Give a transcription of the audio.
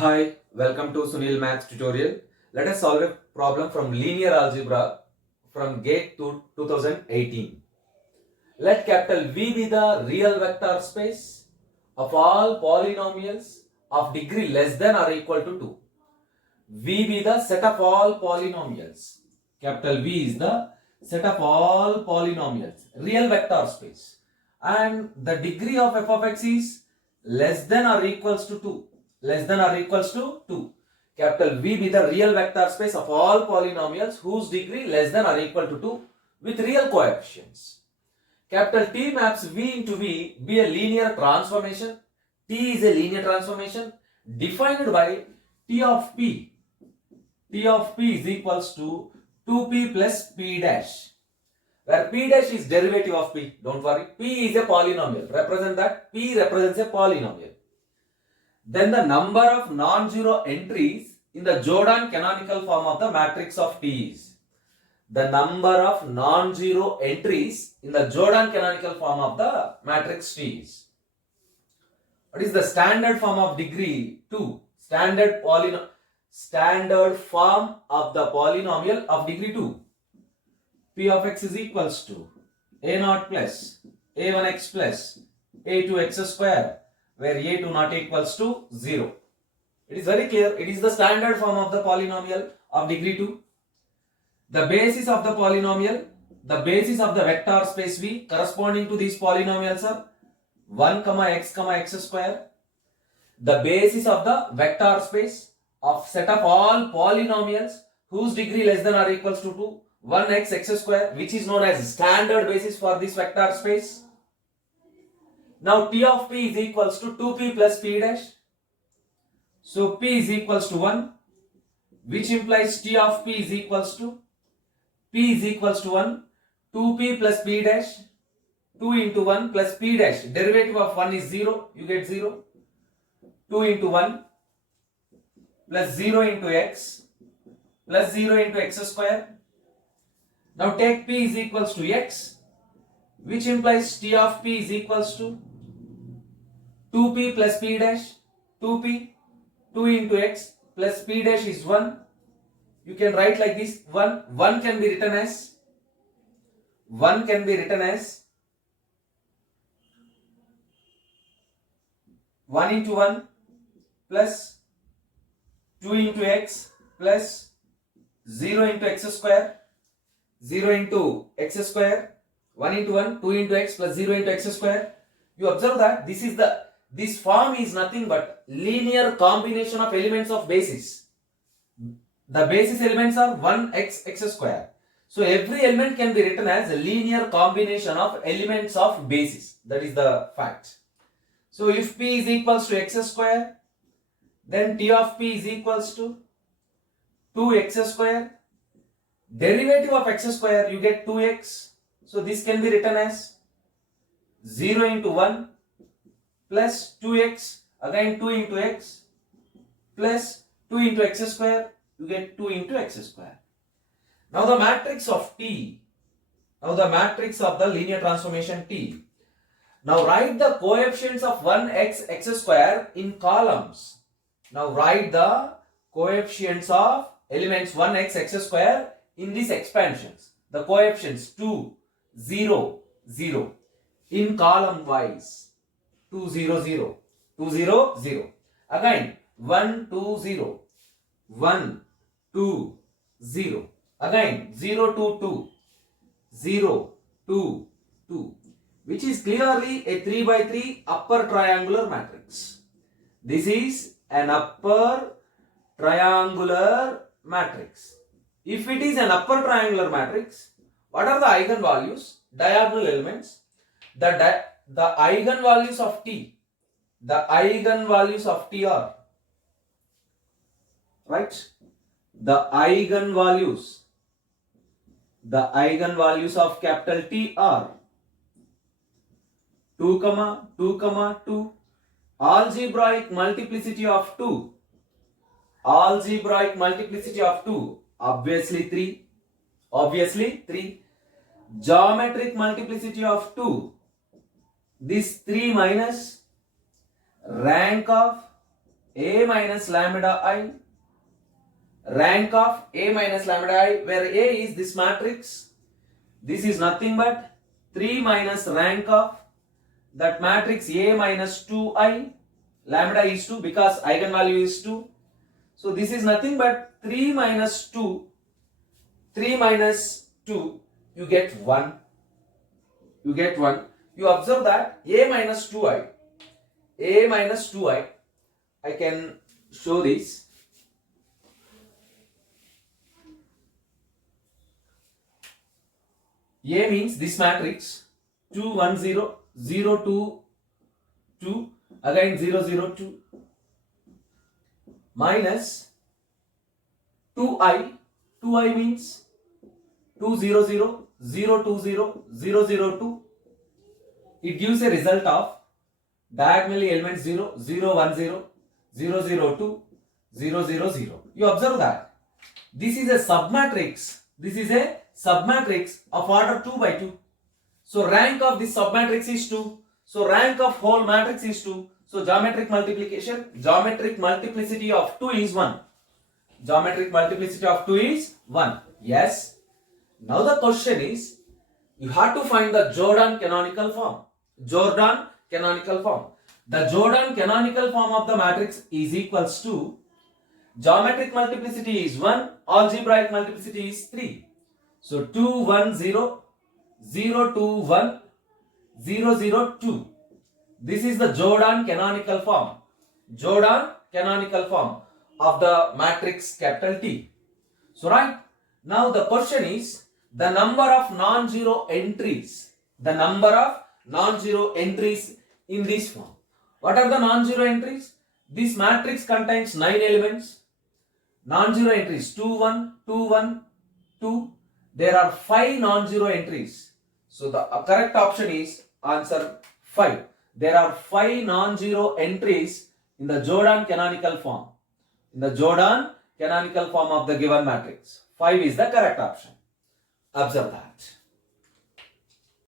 Hi, welcome to Sunil Maths tutorial. Let us solve a problem from linear algebra from GATE to 2018. Let capital V be the real vector space of all polynomials of degree less than or equal to 2. V be the set of all polynomials. Capital V is the set of all polynomials, real vector space. And the degree of f of x is less than or equals to 2. Less than or equals to 2. Capital V be the real vector space of all polynomials whose degree less than or equal to 2 with real coefficients. Capital T maps V into V be a linear transformation. T is a linear transformation defined by T of P. T of P is equals to 2P plus P dash, where P dash is derivative of P. Don't worry, P is a polynomial. Represent that P represents a polynomial. Then the number of non-zero entries in the Jordan canonical form of the matrix of T is. The number of non-zero entries in the Jordan canonical form of the matrix T is. What is the standard form of degree 2? Standard form of the polynomial of degree 2. P of x is equals to a0 plus a1x plus a2x square, where a2 not equals to 0. It is very clear. It is the standard form of the polynomial of degree 2. The basis of the polynomial, the basis of the vector space V corresponding to these polynomials are 1, x, x square. The basis of the vector space of set of all polynomials whose degree less than or equals to 2, 1x, x square, which is known as standard basis for this vector space. Now T of P is equals to 2P plus P dash. So P is equals to 1, which implies T of P is equals to P is equals to 1, 2P plus P dash, 2 into 1 plus P dash. Derivative of 1 is 0, you get 0. 2 into 1 plus 0 into x plus 0 into x square. Now take P is equals to x, which implies T of P is equals to 2P plus P dash, 2P, 2 into x plus P dash is 1. You can write like this, 1 can be written as 1 into 1 plus 2 into x plus 0 into x square, 0 into x square, 1 into 1, 2 into x plus 0 into x square. You observe that this form is nothing but linear combination of elements of basis. The basis elements are 1x, x square. So every element can be written as a linear combination of elements of basis. That is the fact. So if P is equals to x square, then T of P is equals to 2x square. Derivative of x square, you get 2x. So this can be written as 0 into 1 plus 2x, again 2 into x plus 2 into x square, you get 2 into x square. Now the matrix of T, now the matrix of the linear transformation T. Now write the coefficients of 1x, x square in columns. Now write the coefficients of elements 1x, x square in these expansions. The coefficients 2, 0, 0 in column wise. 2, 0, 0, 2, 0, 0. Again 1, 2, 0, 1, 2, 0. Again 0, 2, 2, 0, 2, 2, which is clearly a 3 by 3 upper triangular matrix. This is an upper triangular matrix. If it is an upper triangular matrix, what are the eigenvalues? Diagonal elements. The eigenvalues of T. The eigenvalues of T are, right? The eigenvalues of capital T are 2, 2, 2. Algebraic multiplicity of 2. Algebraic multiplicity of 2. Obviously 3. Obviously 3. Geometric multiplicity of 2. This 3 minus rank of A minus lambda I, rank of A minus lambda I, where A is this matrix. This is nothing but 3 minus rank of that matrix A minus 2I. Lambda is 2 because eigenvalue is 2. So this is nothing but 3 minus 2. 3 minus 2, you get 1. You get 1. You observe that A minus 2I. A minus 2I. I can show this. A means this matrix 2 1 0 0 2 2 again 0 0 2 minus 2I. 2I means 2 0 0 0 2 0 0 0 2. It gives a result of diagonally elements 0 0 1 0 0 0 2 0 0 0. You observe that this is a submatrix. This is a submatrix of order 2 by 2. So rank of this submatrix is 2. So rank of whole matrix is 2. So geometric multiplicity of 2 is 1. Geometric multiplicity of 2 is 1. Yes. Now the question is, you have to find the Jordan canonical form. Jordan canonical form. The Jordan canonical form of the matrix is equals to geometric multiplicity is 1, algebraic multiplicity is 3. So 2 1 0 0 2 1 0 0 2. This is the Jordan canonical form. Jordan canonical form of the matrix capital T. So right, now the question is the number of non-zero entries. The number of non-zero entries in this form. What are the non-zero entries? This matrix contains 9 elements. Non-zero entries 2 1 2 1 2. There are 5 non-zero entries. So the correct option is answer 5. There are 5 non-zero entries in the Jordan canonical form. In the Jordan canonical form of the given matrix. 5 is the correct option. Observe that.